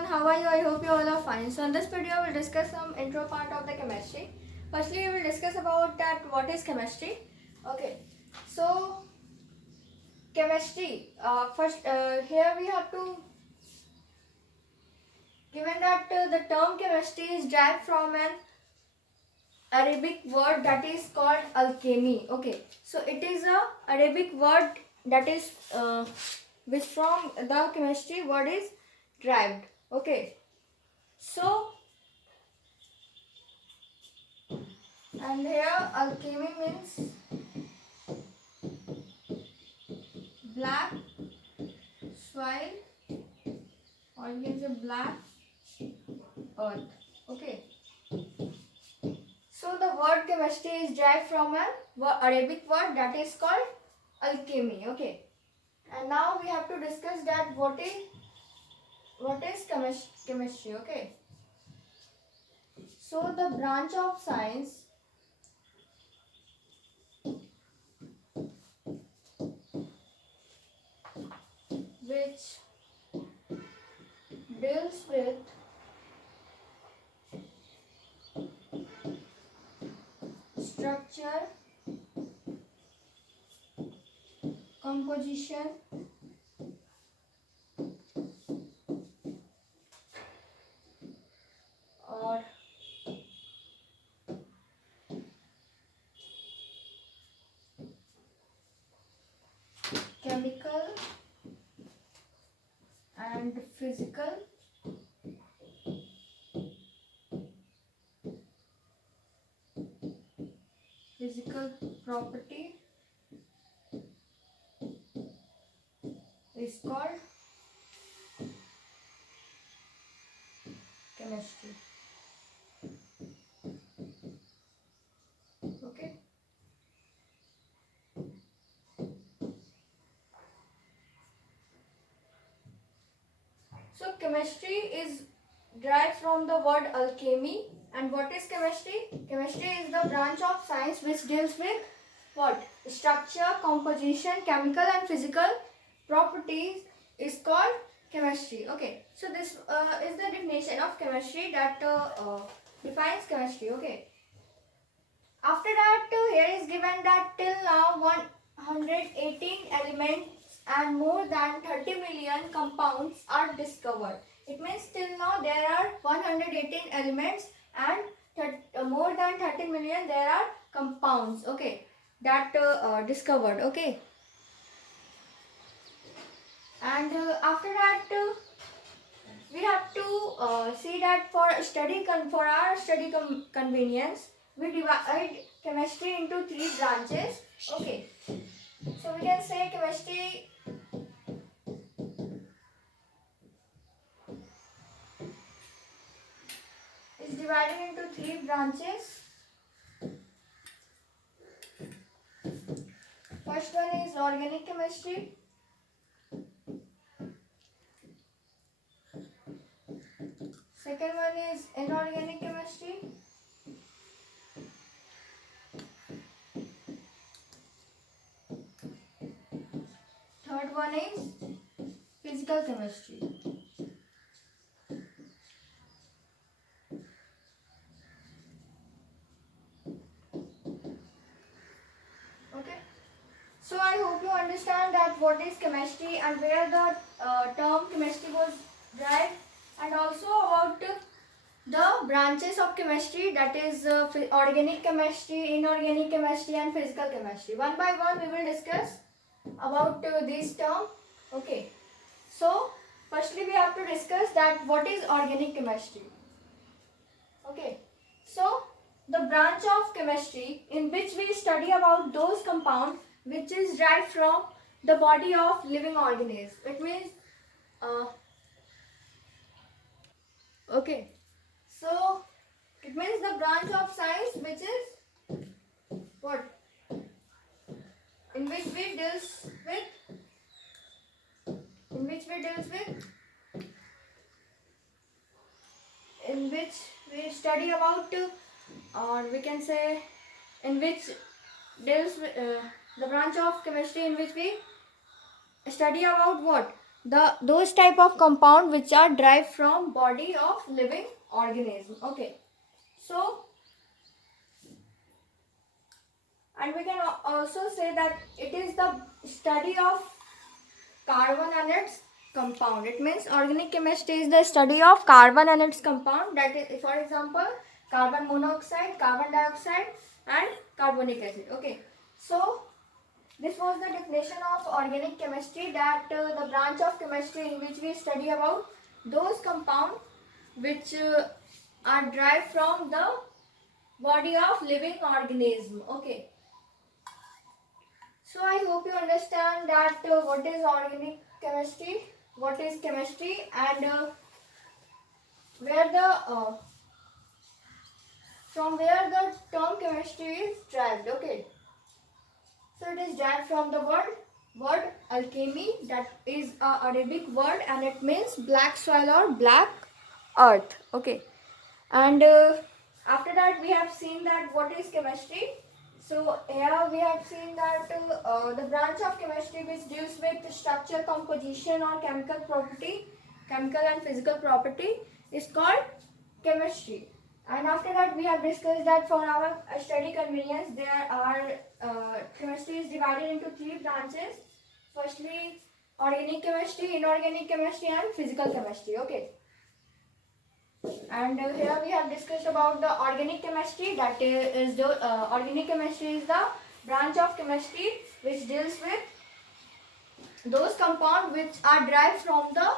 everyone, how are you? I hope you all are fine. So in this video we'll discuss some intro part of the chemistry. Firstly we will discuss about that what is chemistry. Okay, so chemistry, here we have to given that the term chemistry is derived from an Arabic word that is called alchemy. Okay, so it is a Arabic word that is which from the chemistry word is derived. Okay, so and here alchemy means black soil, or you can say black earth. Okay, so the word chemistry is derived from an Arabic word that is called alchemy. Okay, and now we have to discuss that what is chemistry. Okay, so the branch of science which deals with structure, composition, or chemical and physical property is called chemistry. Okay, so chemistry is derived from the word alchemy. And what is chemistry? Chemistry is the branch of science which deals with what? Structure, composition, chemical and physical properties is called chemistry. Okay, so this is the definition of chemistry that defines chemistry. Okay, after that here is given that till now 118 elements and more than 30 million compounds are discovered. It means till now there are 118 elements and more than 30 million there are compounds. Okay, that discovered. Okay, and after that we have to see that for our study convenience we divide chemistry into 3 branches. Okay, so we can say chemistry is divided into 3 branches. First one is organic chemistry. Second one is inorganic chemistry. Third one is physical chemistry. Okay, so I hope you understand that what is chemistry and where the term chemistry was derived, and also about the branches of chemistry, that is organic chemistry, inorganic chemistry and physical chemistry. One by one we will discuss about these terms. Okay, so firstly we have to discuss that what is organic chemistry. Okay, so the branch of chemistry in which we study about those compounds which is derived from the body of living organisms. It means okay, so it means the branch of science which is what? In which we deals with in which we study about or we can say in which deals with the branch of chemistry in which we study about what? those type of compound which are derived from body of living organism. Okay, so and we can also say that it is the study of carbon and its compound. It means organic chemistry is the study of carbon and its compound, that is, for example, carbon monoxide, carbon dioxide and carbonic acid. Okay, so this was the definition of organic chemistry, that the branch of chemistry in which we study about those compounds which are derived from the body of living organism. Okay, so I hope you understand that what is organic chemistry, what is chemistry, and where the from where the term chemistry is derived. Okay, so it is derived from the word alchemy, that is a Arabic word and it means black soil or black earth. Okay, and after that we have seen that what is chemistry. So here we have seen that the branch of chemistry which deals with structure, composition or chemical property, chemical and physical property, is called chemistry. And after that we have discussed that for our study convenience there are chemistry is divided into three branches. Firstly, organic chemistry, inorganic chemistry and physical chemistry. Okay, and here we have discussed about the organic chemistry, that is the organic chemistry is the branch of chemistry which deals with those compounds which are derived from the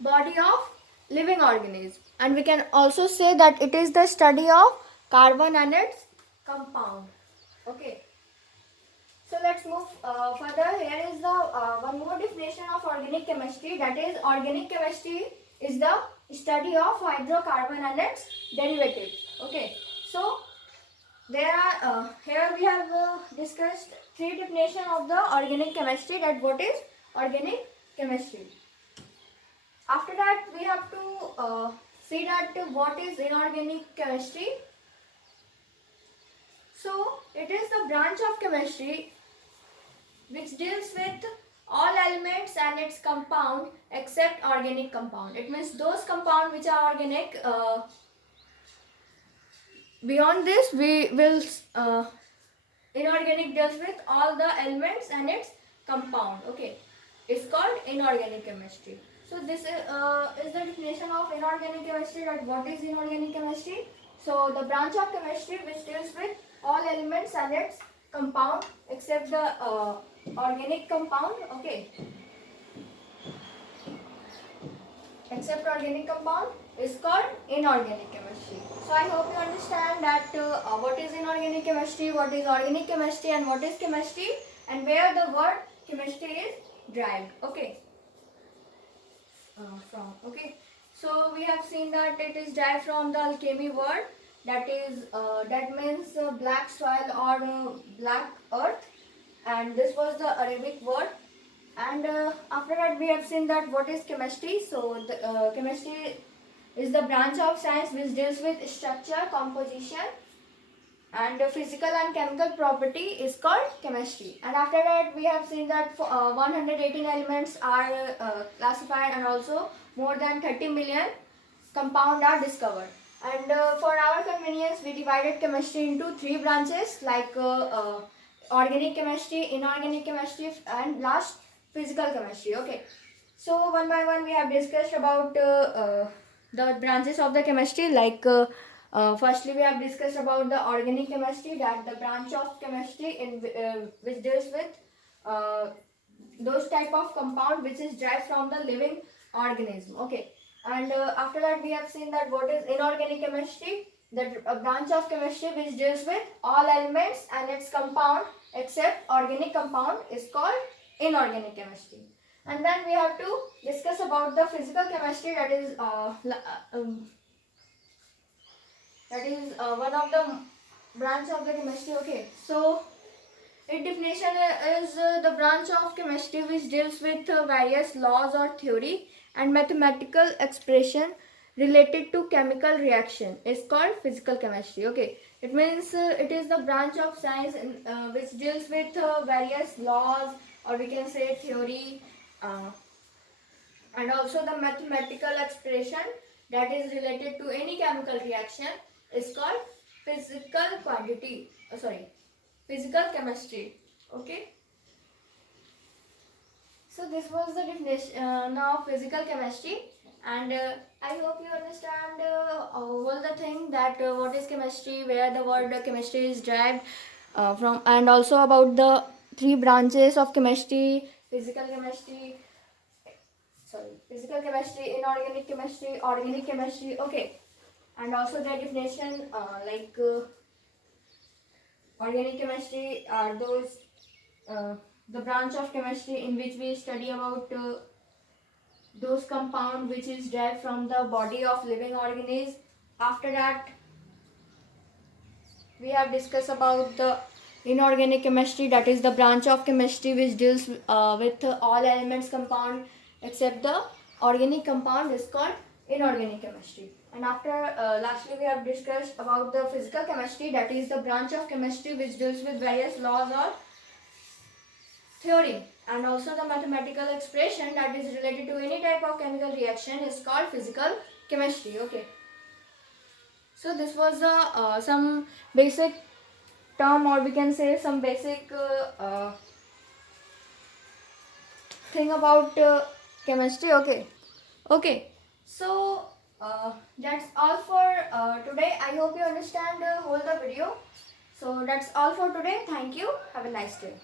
body of living organism, and we can also say that it is the study of carbon and its compound. Okay, so let's move further. Here is the one more definition of organic chemistry, that is organic chemistry is the study of hydrocarbon and its derivatives. Okay, so there are here we have discussed three definition of the organic chemistry, that what is organic chemistry. After that we have to see that what is inorganic chemistry. So it is the branch of chemistry which deals with all elements and its compound except organic compound. It means those compound which are organic. Beyond this, we will inorganic deals with all the elements and its compound. Okay, it's called inorganic chemistry. So this is the definition of inorganic chemistry. That what is inorganic chemistry? So the branch of chemistry which deals with all elements and its compound except the organic compound. Okay, except organic compound is called inorganic chemistry. So I hope you understand that what is inorganic chemistry, what is organic chemistry, and what is chemistry, and where the word chemistry is derived. Okay, from. Okay, so we have seen that it is derived from the alchemy word, that is that means black soil or black earth, and this was the Arabic word. And after that we have seen that what is chemistry. So the chemistry is the branch of science which deals with structure, composition and physical and chemical property is called chemistry. And after that we have seen that 118 elements are classified, and also more than 30 million compounds are discovered. And for our convenience we divided chemistry into three branches, like organic chemistry, inorganic chemistry and last physical chemistry. Okay, so one by one we have discussed about the branches of the chemistry, like firstly we have discussed about the organic chemistry, that the branch of chemistry in which deals with those type of compound which is derived from the living organism. Okay, and after that we have seen that what is inorganic chemistry, that a branch of chemistry which deals with all elements and its compound except organic compound is called inorganic chemistry. And then we have to discuss about the physical chemistry, that is one of the branch of the chemistry. Okay, so its definition is the branch of chemistry which deals with various laws or theory and mathematical expression related to chemical reaction is called physical chemistry. Okay, it means it is the branch of science which deals with various laws, or we can say theory, And also the mathematical expression that is related to any chemical reaction is called physical quantity. Physical chemistry. Okay. So this was the definition now physical chemistry, and I hope you understand all the thing that what is chemistry, where the word chemistry is derived from, and also about the three branches of chemistry: physical chemistry, physical chemistry, inorganic chemistry, organic chemistry. Okay, and also the definition organic chemistry are those the branch of chemistry in which we study about those compound which is derived from the body of living organism. After that, we have discussed about the inorganic chemistry, that is the branch of chemistry which deals with all elements compound except the organic compound is called inorganic chemistry. And after lastly we have discussed about the physical chemistry, that is the branch of chemistry which deals with various laws or theory, and also the mathematical expression that is related to any type of chemical reaction is called physical chemistry. Okay, so this was the some basic term, or we can say some basic thing about chemistry. Okay, so that's all for today. I hope you understand the whole the video. So that's all for today. Thank you. Have a nice day.